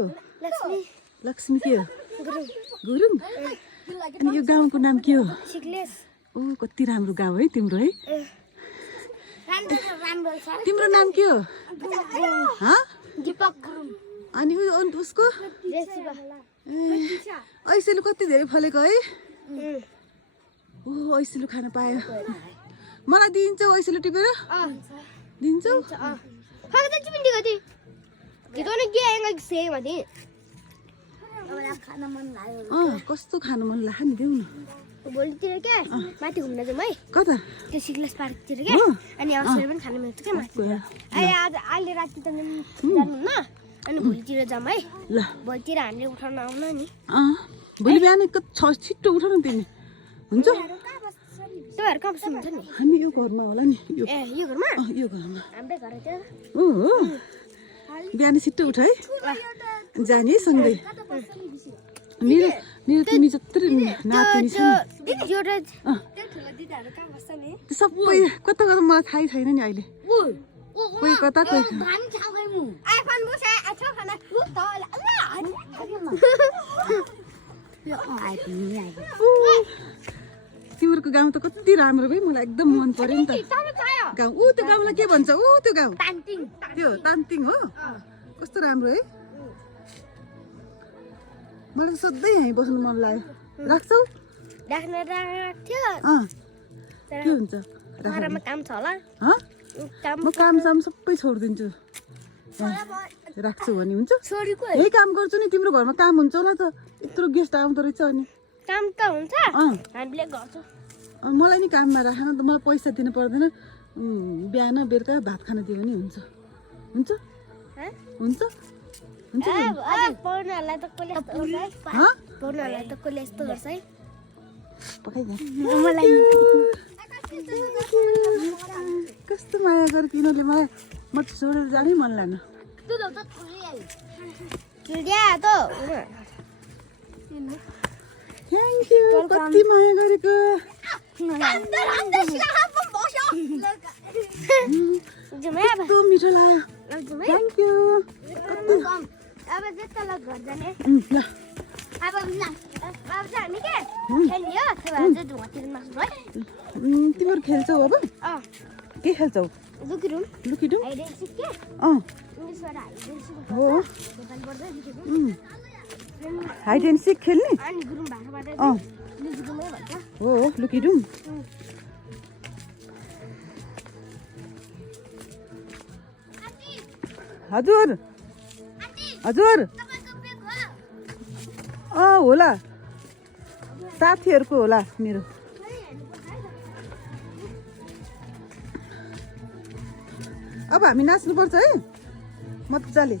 हो? लक्ष्मी लक्ष्मी के हो? गुरुङ गुरुङ? अनि यो गाउँको नाम के हो? सिक्लेस ओ कति राम्रो गाउँ है तिम्रो है? राम्रो छ तिम्रो नाम के हो? हाँ? दीपक गुरुङ अनि उसको? रेसिपा ऐसेलु कति धेरै फलेको है? ओ ऐसेलु खान पायो। मलाई दिन्छौ ऐसेलु टिपेर? दिन्छौ? Fakta cuma tiga ti. Kita ni dia yang lagi sih mati. कस्तो खानु मन लाग्यो नि देऊ न। भोलितिर क्या माथि घुम्न जाउँ है कता? त्यो सिग्लेस पार्कतिर क्या अनि अवसर पनि खानु मिल्छ क्या माथि अहिले राति त जानुहुन्न अनि भोलितिर जाउँ है ल भोलितिर हामीले उठाउन आउन नि भोलि बिहान छिट्टो उठ न तिमी हुन्छ? तपाईँहरू कहाँ बस्नुहुन्छ नि हामी यो घरमा होला नि यो यो घरमा यो घरमा हाम्रै घर त्यो हो बिहान छिट्टो उठ है जाने सँगै मेरो मेरो तिमी जत्रै नातिनी छ सबै कता कता मलाई थाहै छैन नि अहिले कोही कता कोही तिमीहरूको गाउँ त कति राम्रो भाइ मलाई एकदम मन पर्यो नि त गाउँ त्यो गाउँलाई के भन्छ त्यो गाउँ त्यो तान्तिङ हो कस्तो राम्रो है मलाई सधैँ यहीँ बस्नु मन लाग्यो राख्छौ के हुन्छ काम छ होला म काम साम सबै छोडिदिन्छु राख्छु भने हुन्छ यही काम गर्छु नि तिम्रो घरमा काम हुन्छ होला त यत्रो गेस्ट आउँदो रहेछ अनि काम त हुन्छ हामीले गर्छौँ मलाई नि काममा राख न त मलाई पैसा दिनु पर्दैन बिहान बेलुका भात खान दियो भने हुन्छ हुन्छ हुन्छ हुन्छ पौर्णहरूलाई त कसले यस्तो गर्छ है पौर्णहरूलाई त कसले यस्तो गर्छ है कस्तो माया गर किनले मलाई म छोडेर जानै मन लाग्न थ्याङ्क यू कति माया गरेको कस्तो मिठो लाग्यो थ्याङ्क यू अब चाहिँ तल घर जाने ल अब चाहिँ हामी के खेल्यो चाहिँ ढुङ्गातिर नाच्नु है तिमीहरू खेल्छौ अब के खेल्छौ लुकिडुम लुकिडुम हो हाइड एन्ड सिक खेल्ने हो लुकिडुम हजुर हजुर होला साथीहरूको होला मेरो अब हामी नाच्नुपर्छ है मजाले